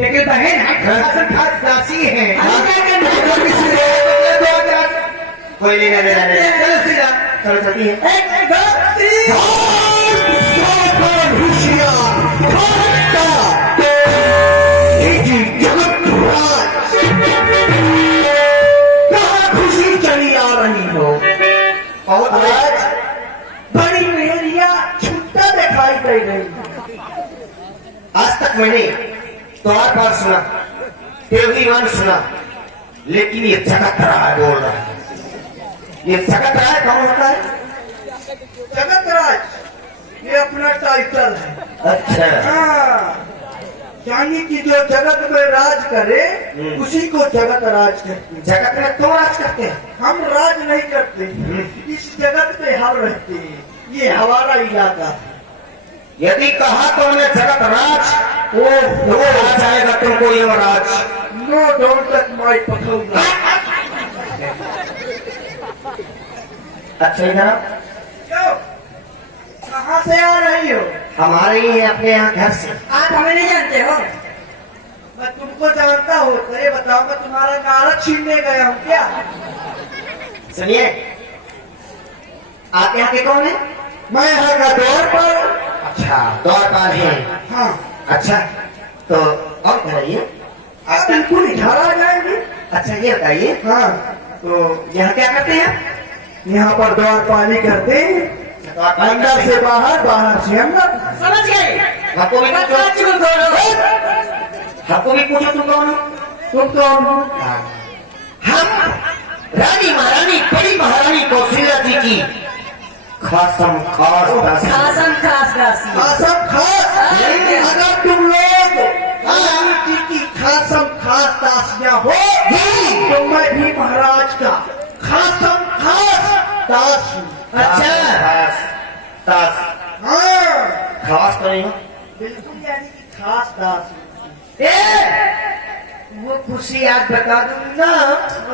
लेकिन बहन हम खास दासी हैं। कोई नहीं रहने रहने चलो सीधा चलो चलती है। एक दो तीन। कहाँ खुशी चली आ रही हो? बहुत आज बड़ी मेहरिया छुट्टा दिखाई दे रही। आज तक मैंने द्वार पार सुना, देवदीवान सुना, लेकिन ये जगत राय बोल रहा है। ये जगत राय कौन होता है? जगत राज ये अपना टाइटल है। अच्छा हाँ, यानी कि जो जगत में राज करे उसी को जगत राज कहते हैं। जगत में क्यों राज करते हैं? हम राज नहीं करते, इस जगत पे हम रहते हैं, ये हमारा इलाका है। यदि कहा तो मैं जगत राज वो आ जाएगा तुमको Yamraj. No don't touch my pakora. अच्छा इधर क्यों? कहाँ से आ रही हो? हमारे ही है अपने यहाँ घर से। आप हमें नहीं जानते हो? मैं तुमको जानता हूँ, तो ये बताओ मैं तुम्हारा नारद छीनने गया हूँ क्या? सुनिए, आप यहाँ के कौन है? मैं यहाँ का द्वार पर। अच्छा द्वारपाल है। हाँ, अच्छा तो और बताइए। आप बिल्कुल इधर आ जाएंगे। अच्छा ये बताइए, हाँ, तो यहाँ क्या करते हैं? यहाँ पर द्वारपाली करते हैं, द्वारपाल अंदर करते से हैं। बाहर, बाहर से अंदर। समझ गए? हमको भी पूछो, हमको भी पूछो तुम कौन हो? तुम कौन हो? हम रानी महारानी बड़ी महारानी कौशल्या जी की खासम खास दासी। खासम खास दासी। खासम खास। अगर तुम लोग रानी जी की खासम खास दासियां हो तो मैं भी महाराज का खासम खास दास हूँ। अच्छा खास दास। हाँ, खास तो नहीं हो? बिल्कुल, यानी कि खास दास हूँ। वो खुशी आज बता दूंगा।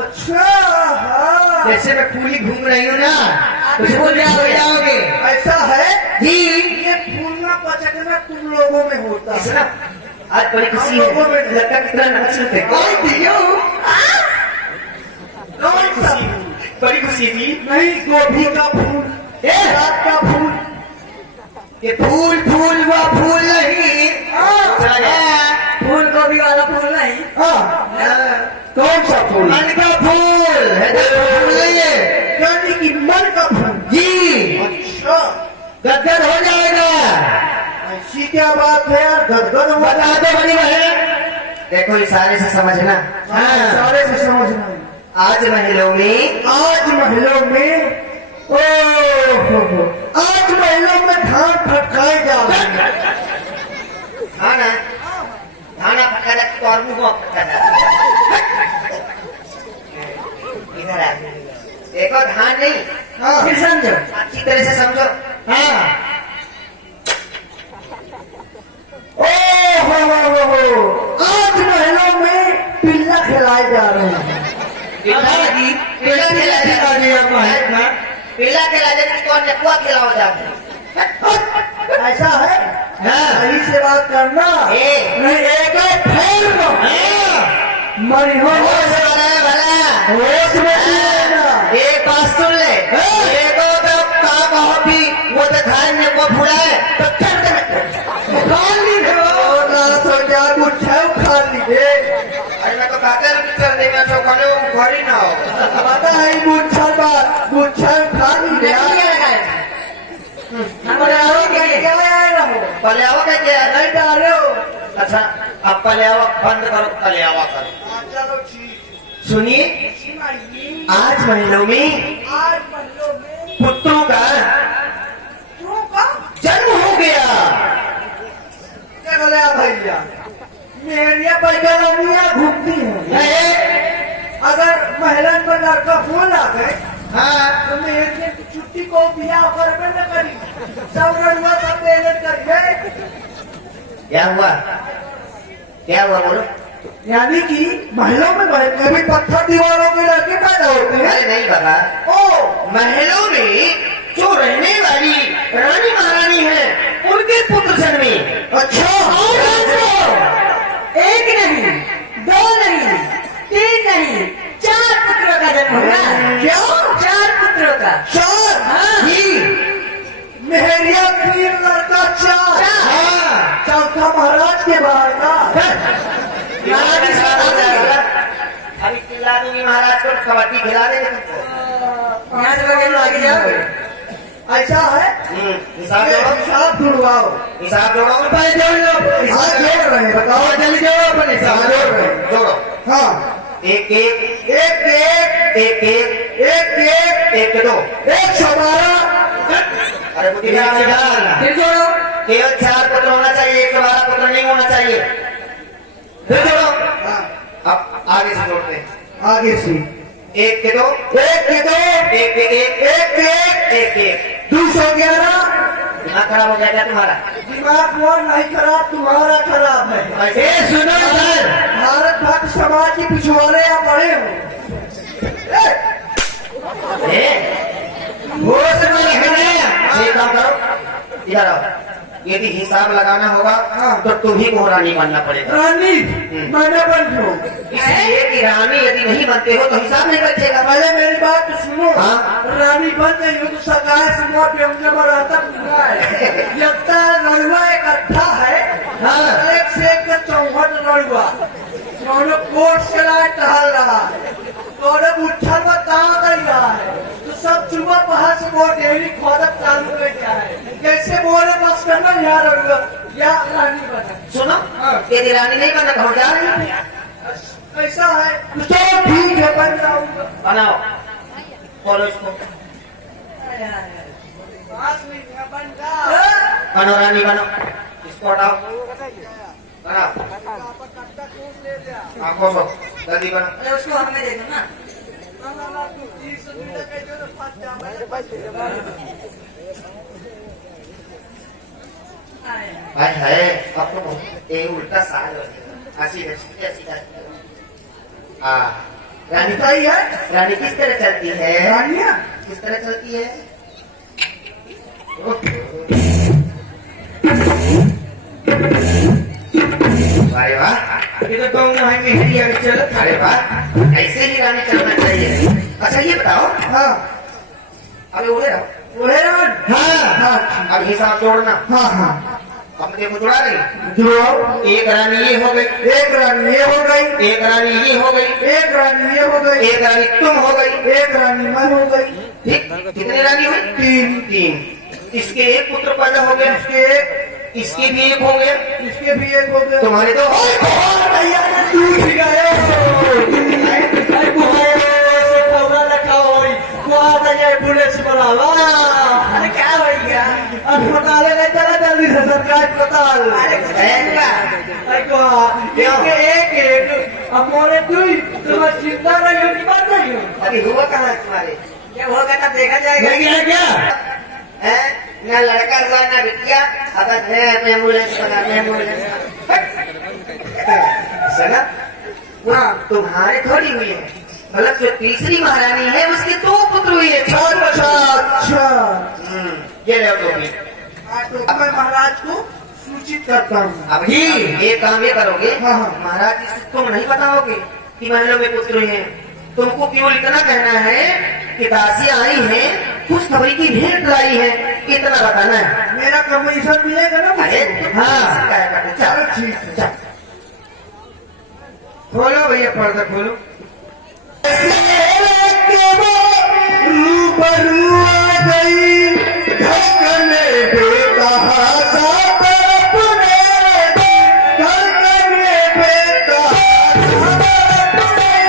अच्छा, हाँ, जैसे मैं पूरी घूम रही हूँ ना, तो भूल जाओगे। ऐसा है। जी ये फूलना पचकना तुम लोगों में होता है। सुना, आज बड़ी खुशी है। लड़का कितना नाच रहे थे। कौन थी यो? कौन सा? बड़ी खुशी थी। नहीं, गोभी का फूल, रात का फूल। ये फूल फूल हुआ फूल नहीं। चला गया। फूल गोभी वाला फूल नहीं। हाँ, कौन सा फूल? मन का फूल है, फूल नहीं है। यानी कि मन का फूल। जी अच्छा, गदगद हो जाएगा। ऐसी क्या बात है यार? गदगद हो बता दो बड़ी बहन। देखो इशारे से समझना। हाँ। सारे से समझना। आज महलों में, आज महलों में, ओहो, आज महलों में धान फटकाए जा रहे हैं। खाना खाना पकाना तो और मुंह पकाना। इधर आ, देखो धान नहीं। हाँ, फिर समझो। अच्छी तरह से समझो। हाँ, ओहो, आज महलों में पिल्ला खिलाए जा रहे हैं। पिला खिला देने को नकुआ खिलाओ जाते। ऐसा है? हाँ। सही से बात करना। नहीं, एक फेर को मरी हो होश में पीना। एक बात सुन ले। एगो तो का कहो वो तो धान्य को फुलाए तो खा लीजिए ना, तो क्या कुछ है खा लीजिए। अरे मैं तो कहते चल देंगे तो खाने वो घर ही ना हो। पता है गुच्छा बात, गुच्छा खा लीजिए। पलियावा का क्या है? नहीं डाले हो। अच्छा अब पलियावा बंद करो, पलियावा करो। चलो ठीक। सुनिए, आज महलों में आज महलों में पुत्रों का पुत्रों का जन्म हो गया। क्या बोले भैया? मेरिया पैगलमिया घूमती है। अगर महिला पर लड़का फोन आ गए तो मेरे की छुट्टी को बिया कर में न करी, सब रंगवा सब मेहनत करिए। क्या हुआ? क्या हुआ बोलो? यानी कि महलों में कभी पत्थर दीवारों के लड़के पैदा होते हैं। अरे नहीं बाबा, ओ, महलों में जो रहने वाली रानी महारानी है उनके पुत्र जन्मे। अच्छा, एक मेरिया 3 लड़का 4। हाँ। चौथा महाराज के बाहर का। अभी खिला दूंगी महाराज को, कबड्डी खिला देंगे तुमको। यहाँ से लगे आगे जाओ। ऐसा है, हिसाब जोड़ो, हिसाब जुड़वाओ। हिसाब जोड़ो, रुपए जोड़ लो। हिसाब जोड़ रहे हैं, बताओ जल्दी जोड़ो, अपन हिसाब जोड़ रहे हैं। जोड़ो। हाँ, एक एक एक एक एक एक एक एक एक के दो। 112। अरे बुद्धि में आगे डाल। फिर जोड़ो। केवल 4 पुत्र होना चाहिए, 112 पुत्र नहीं होना चाहिए। फिर जोड़ो। हाँ, अब आगे से जोड़ते हैं। आगे से एक के दो, एक के 2 एक के एक, एक एक एक एक। 211। दिमाग खराब हो जाएगा तुम्हारा। दिमाग मोर नहीं खराब, तुम्हारा खराब है। ए सुनो सर, भारत भक्त समाज के पिछवाड़े या बड़े हो। होश में रहना। एक काम करो, इधर आओ। यदि हिसाब लगाना होगा तो तुम्ही को रानी बनना पड़ेगा। रानी मैंने बन दो। इसलिए कि रानी यदि नहीं बनते हो तो हिसाब नहीं बचेगा। पहले मेरी बात तो सुनो। हाँ। रानी बन गई हो तो सगाई सुनो व्यंजन रहता पूरा है। लगता है लड़ुआ इकट्ठा है। हाँ। एक से एक का 64 लड़ुआ दोनों कोर्ट से लाए टहल रहा है। दोनों उछल बताओ नहीं रहा है तो सब चुमा पहाड़ से वो डेली खोदक चालू कर दिया है। कैसे बोले बस करना यहाँ लड़ुआ या रानी बना। सुनो, यदि रानी नहीं बनना तो हो जाए। कैसा है तो ठीक है, बन जाऊंगा। बनाओ, बोलो इसको। बन जा। बनो रानी बनो, इसको हटाओ, बनाओ। आंखों को जल्दी बनो। अरे उसको हमें दे दो ना। भाई है अब तो ये उल्टा साल हो गया। हंसी हंसी हंसी हंसी। हाँ, रानी सही है। रानी किस तरह चलती है? रानिया किस तरह चलती है? अरे वाह, ये तो गाँव में है मेहरिया के चलत। अरे वाह, ऐसे ही रानी चलना चाहिए। अच्छा ये बताओ, हाँ, अभी उड़े रहो। बोले रान। हाँ, हाँ, अब हिसाब जोड़ना। हाँ, हाँ, अब देखो जुड़ा रही। जो एक रानी ये हो गई, एक रानी ये हो गई, एक रानी ये हो गई, एक रानी ये हो गई, एक रानी तुम हो गई। एक रानी मैं हो गई। ठीक, कितनी रानी हुई? 3। 3। इसके एक पुत्र पैदा हो गया, इसके एक, इसके भी एक हो गया, इसके भी एक हो गया। तुम्हारे दो। भैया ने दूध भिगाया। अरे बुहाया से पौधा रखा होई। वहाँ जाए पुलिस बुलावा। अरे क्या हो गया? अस्पताल नहीं चला जल्दी से, सरकारी अस्पताल। अरे कुछ नहीं हुआ। एक अब मोरे तुम चिंता नहीं हो कि बात नहीं हो। अभी हुआ कहाँ है तुम्हारे? क्या होगा तब देखा जाएगा। है न लड़का हुआ न बिटिया। अब है एम्बुलेंस बना, एम्बुलेंस सुना। हाँ, तुम्हारे थोड़ी हुई है, मतलब जो तीसरी महारानी है उसके 2 पुत्र हुए हैं। अच्छा, ये लो दो भी। तो मैं महाराज को सूचित करता हूँ। अब ये काम ये करोगे। हाँ, हाँ। महाराज जी से तुम नहीं बताओगे कि महलों में पुत्र हैं। तुमको केवल इतना कहना है कि दासियां आई हैं, खुशखबरी की भेंट लाई है, इतना बताना है। मेरा कमीशन मिलेगा ना अरे मुझे? हाँ, चलो ठीक है। चल। खोलो भैया, पर्दा खोलो। रूबरू आ गई धड़कने बेतहाशा तड़पने लगी, धड़कने बेतहाशा तड़पने लगी,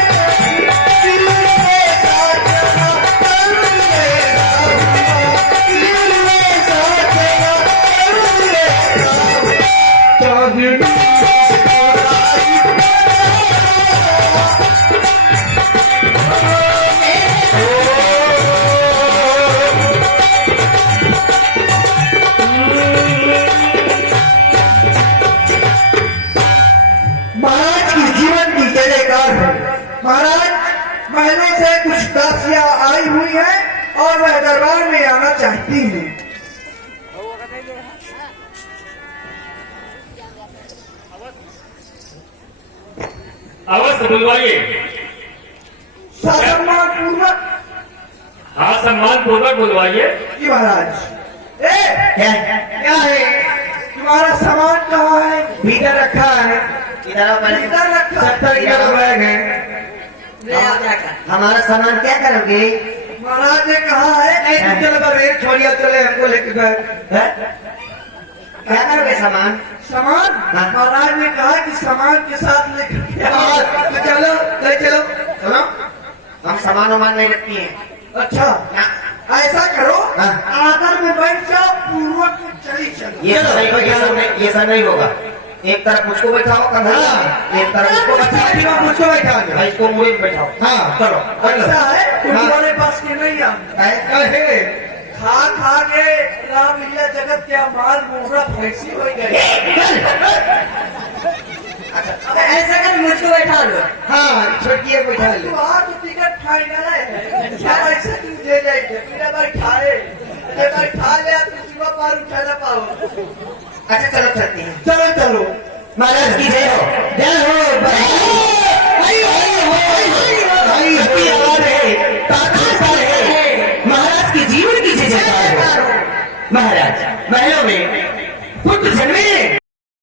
दिल में साजना कर लेगा हुआ, दिल में साजना कर लेगा हुआ, चांदनी महाराज की जीवन की जयकार है। महाराज महलों से कुछ दासियां आई हुई हैं और वह दरबार में आना चाहती हैं। अवश्य बुलवाइए। सम्मान पूर्वक। हाँ, सम्मान पूर्वक बुलवाइए। जी महाराज। क्या क्या है तुम्हारा सामान कहाँ है? भीतर रखा है। इधर आओ पहले। इधर रखा है। 70 किलो बैग है। ले आओ जाकर। हमारा सामान क्या करोगे? महाराज ने कहा है नहीं, तुम चलो बस रेल छोड़िए, चले हमको लेके गए। क्या करोगे सामान? सामान हाँ। महाराज ने कहा कि सामान के साथ लेकर तो चलो ले चलो। सुनो, हम सामान वामान नहीं रखती हैं। अच्छा हाँ। ऐसा करो हाँ। आदर में बैठ जाओ, पूर्वक में चली चलो। ये सब नहीं, ये सब नहीं होगा। एक तरफ मुझको बैठाओ कंधा, एक तरफ उसको बैठाओ, मुझको बैठाओ, इसको मुड़े में बैठाओ। हाँ चलो ऐसा है तुम्हारे पास के नहीं हम खा खा के राम लीला जगत क्या माल मोहरा भैंसी हो गए। अब ऐसा कर मुझको बैठा लो। हाँ छोटिए बैठा ले। वहाँ तो टिकट फाइनल है, क्या ऐसे तुम दे जाएंगे मेरा भाई खाए खा ले आप सुबह पार उठा ना पाओ। अच्छा चलो चलते हैं। चलो चलो महाराज की जय हो। जय हो। की आवाज है, ताकतवर है। महाराज की जीवन की जय जयकार हो। महाराज महलों में पुत्र जन्मे